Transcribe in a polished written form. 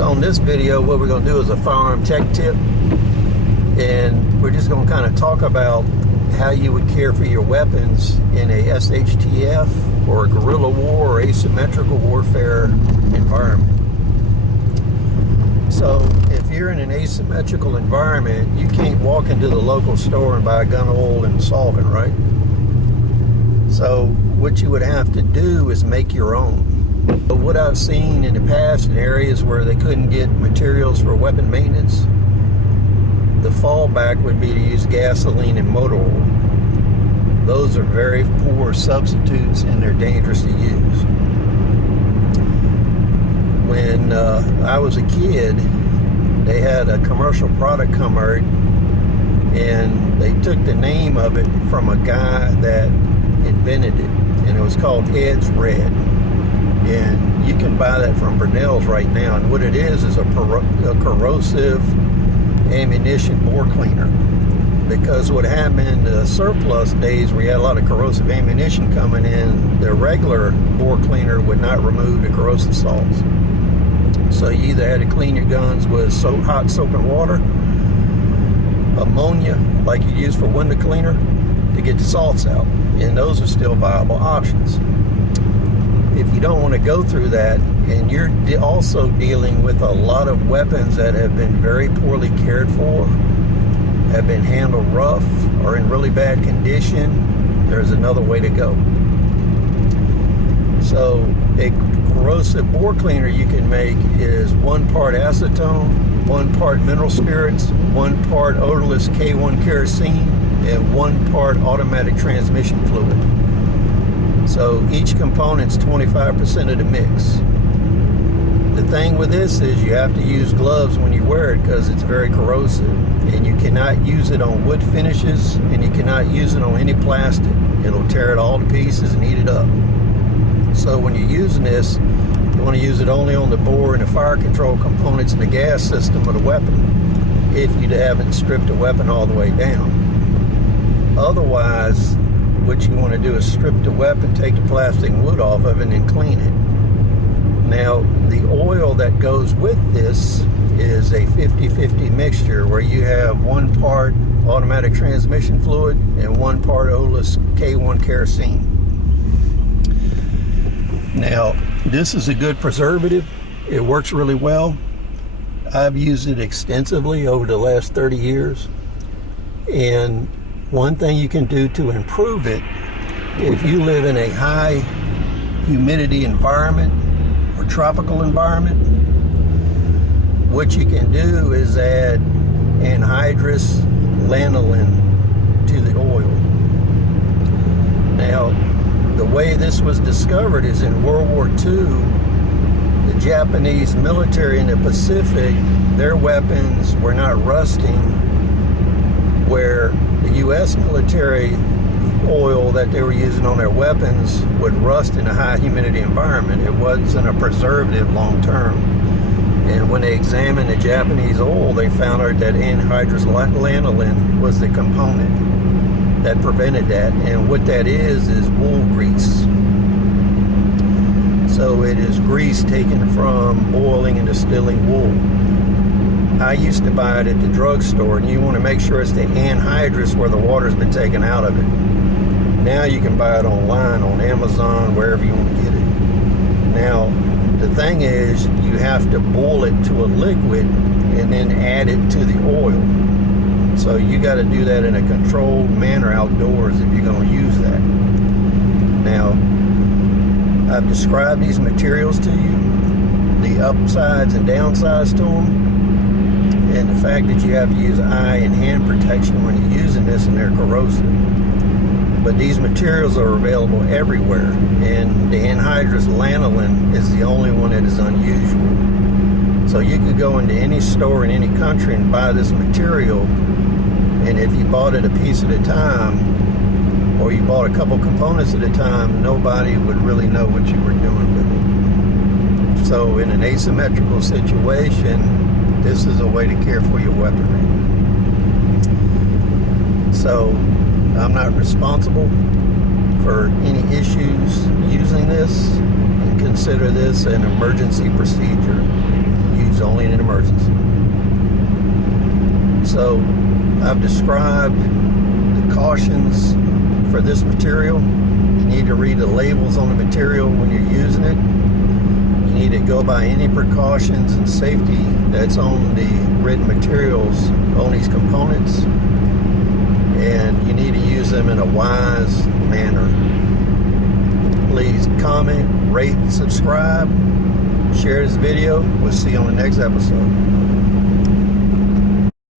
So on this video, what we're going to do is a firearm tech tip, and we're just going to kind of talk about how you would care for your weapons in a SHTF or a guerrilla war or asymmetrical warfare environment. So if you're in an asymmetrical environment, you can't walk into the local store and buy gun oil and solvent, right? So what you would have to do is make your own. But what I've seen in the past in areas where they couldn't get materials for weapon maintenance, the fallback would be to use gasoline and motor oil. Those are very poor substitutes and they're dangerous to use. When I was a kid, they had a commercial product come out, and they took the name of it from a guy that invented it, and it was called Ed's Red. And you can buy that from Brunel's right now. And what it is a corrosive ammunition bore cleaner. Because what happened in the surplus days where you had a lot of corrosive ammunition coming in, the regular bore cleaner would not remove the corrosive salts. So you either had to clean your guns with hot soap and water, ammonia, like you use for window cleaner, to get the salts out. And those are still viable options. If you don't want to go through that, and you're also dealing with a lot of weapons that have been very poorly cared for, have been handled rough, or in really bad condition, there's another way to go. So a corrosive bore cleaner you can make is 1 part acetone, 1 part mineral spirits, 1 part odorless K1 kerosene, and 1 part automatic transmission fluid. So each component's 25% of the mix. The thing with this is you have to use gloves when you wear it because it's very corrosive, and you cannot use it on wood finishes, and you cannot use it on any plastic. It'll tear it all to pieces and eat it up. So when you're using this, you want to use it only on the bore and the fire control components and the gas system of the weapon, if you haven't stripped the weapon all the way down. Otherwise, what you want to do is strip the weapon, take the plastic and wood off of it, and then clean it. Now, the oil that goes with this is a 50-50 mixture where you have 1 part automatic transmission fluid and 1 part odorless K1 kerosene. Now, this is a good preservative. It works really well. I've used it extensively over the last 30 years. And one thing you can do to improve it, if you live in a high humidity environment or tropical environment, what you can do is add anhydrous lanolin to the oil. Now, the way this was discovered is in World War II, the Japanese military in the Pacific, their weapons were not rusting, where the U.S. military oil that they were using on their weapons would rust in a high humidity environment. It wasn't a preservative long term. And when they examined the Japanese oil, they found out that anhydrous lanolin was the component that prevented that. And what that is wool grease. So it is grease taken from boiling and distilling wool. I used to buy it at the drugstore, and you want to make sure it's the anhydrous where the water's been taken out of it. Now you can buy it online, on Amazon, wherever you want to get it. Now, the thing is, you have to boil it to a liquid and then add it to the oil. So you got to do that in a controlled manner outdoors if you're going to use that. Now, I've described these materials to you, the upsides and downsides to them, and the fact that you have to use eye and hand protection when you're using this, and they're corrosive. But these materials are available everywhere, and the anhydrous lanolin is the only one that is unusual. So you could go into any store in any country and buy this material, and if you bought it a piece at a time, or you bought a couple components at a time, nobody would really know what you were doing with it. So in an asymmetrical situation, this is a way to care for your weaponry. So I'm not responsible for any issues using this, and consider this an emergency procedure. Use use only in an emergency. So I've described the cautions for this material. You need to read the labels on the material when you're using it. You need to go by any precautions and safety that's on the written materials on these components, and you need to use them in a wise manner. Please comment, rate, subscribe, share this video. We'll see you on the next episode.